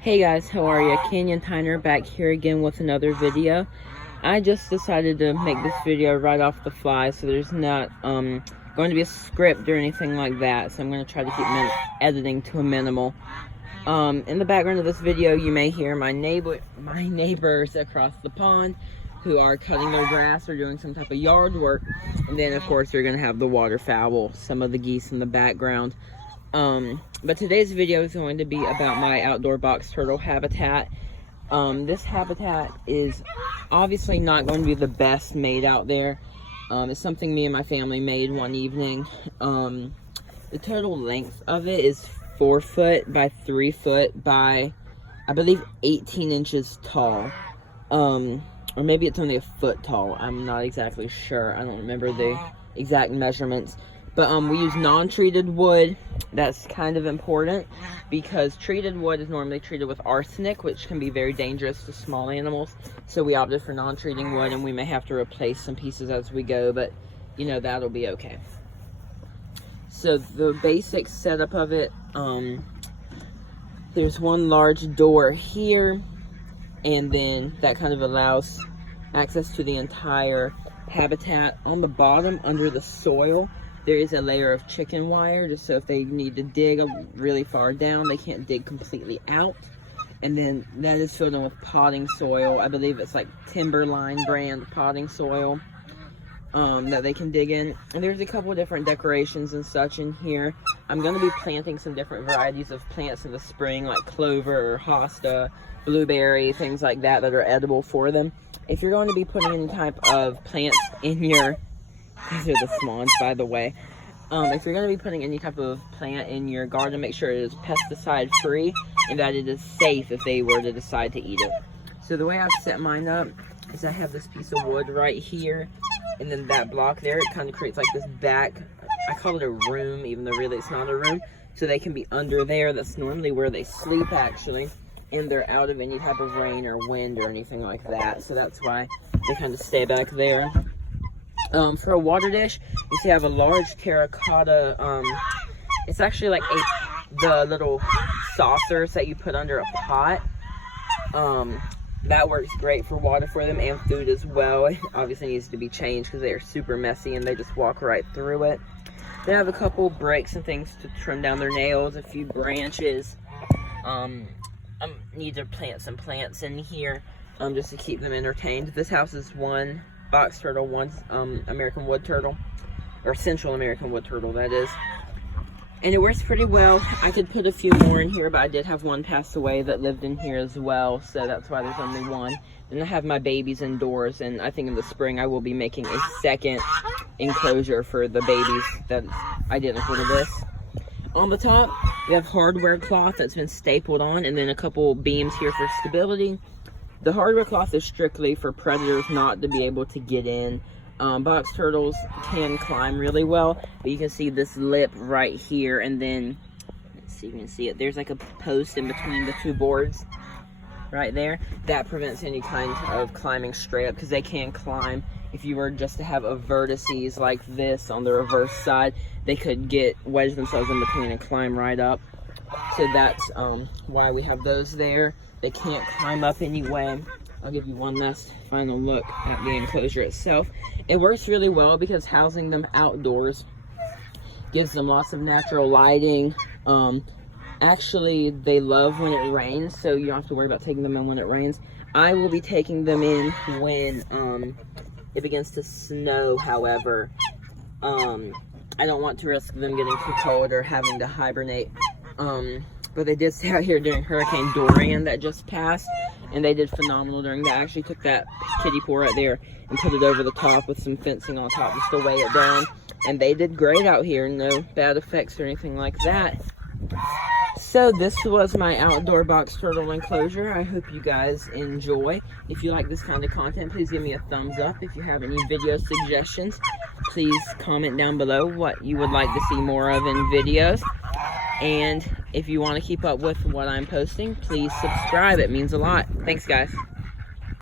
Hey guys, how are you? Canyon Tyner back here again with another video. I just decided to make this video right off the fly, so there's not going to be a script or anything like that, so I'm going to try to keep editing to a minimal. In the background of this video, you may hear my neighbors across the pond who are cutting their grass or doing some type of yard work, and then of course you're going to have the waterfowl, some of the geese in the background. But today's video is going to be about my outdoor box turtle habitat. This habitat is obviously not going to be the best made out there. It's something me and my family made one evening. The total length of it is 4 foot by 3 foot by, I believe, 18 inches tall. Or maybe it's only a foot tall. I'm not exactly sure. I don't remember the exact measurements. But we use non-treated wood. That's kind of important because treated wood is normally treated with arsenic, which can be very dangerous to small animals. So we opted for non-treating wood, and we may have to replace some pieces as we go, but you know, that'll be okay. So the basic setup of it, there's one large door here, and then that kind of allows access to the entire habitat. On the bottom, under the soil, there is a layer of chicken wire, just so if they need to dig really far down, they can't dig completely out. And then that is filled in with potting soil. I believe it's like Timberline brand potting soil that they can dig in. And there's a couple of different decorations and such in here. I'm going to be planting some different varieties of plants in the spring, like clover or hosta, blueberry, things like that that are edible for them. If you're going to be putting any type of plants in your... These are the swans, by the way. If you're going to be putting any type of plant in your garden, make sure it is pesticide free and that it is safe if they were to decide to eat it. So the way I've set mine up is I have this piece of wood right here, and then that block there, it kind of creates like this back, I call it a room, even though really it's not a room, so they can be under there. That's normally where they sleep, actually, and they're out of any type of rain or wind or anything like that, so that's why they kind of stay back there. For a water dish, you see I have a large terracotta, it's actually like the little saucers that you put under a pot. That works great for water for them and food as well. It obviously needs to be changed because they are super messy and they just walk right through it. Then I have a couple bricks and things to trim down their nails, a few branches. I need to plant some plants in here just to keep them entertained. This house is one box turtle, one American wood turtle, or Central American wood turtle, that is, and it works pretty well. I could put a few more in here, but I did have one pass away that lived in here as well, so that's why there's only one. Then I have my babies indoors, and I think in the spring I will be making a second enclosure for the babies that's identical to this. On the top, we have hardware cloth that's been stapled on, and then a couple beams here for stability. The hardware cloth is strictly for predators not to be able to get in. Box turtles can climb really well, but you can see this lip right here, and then, let's see if you can see it, there's like a post in between the two boards right there. That prevents any kind of climbing straight up, because they can climb. If you were just to have a vertices like this on the reverse side, they could wedge themselves in between and climb right up. So that's why we have those there. They can't climb up anyway. I'll give you one last final look at the enclosure itself. It works really well because housing them outdoors gives them lots of natural lighting. Actually, they love when it rains, so you don't have to worry about taking them in when it rains. I will be taking them in when it begins to snow, however. I don't want to risk them getting too cold or having to hibernate. But they did stay out here during Hurricane Dorian that just passed, and they did phenomenal during that. I actually took that kiddie pool right there and put it over the top with some fencing on top just to weigh it down, and they did great out here. No bad effects or anything like that. So this was my outdoor box turtle enclosure. I hope you guys enjoy. If you like this kind of content, please give me a thumbs up. If you have any video suggestions, please comment down below what you would like to see more of in videos. And if you want to keep up with what I'm posting, please subscribe. It means a lot. Thanks, guys.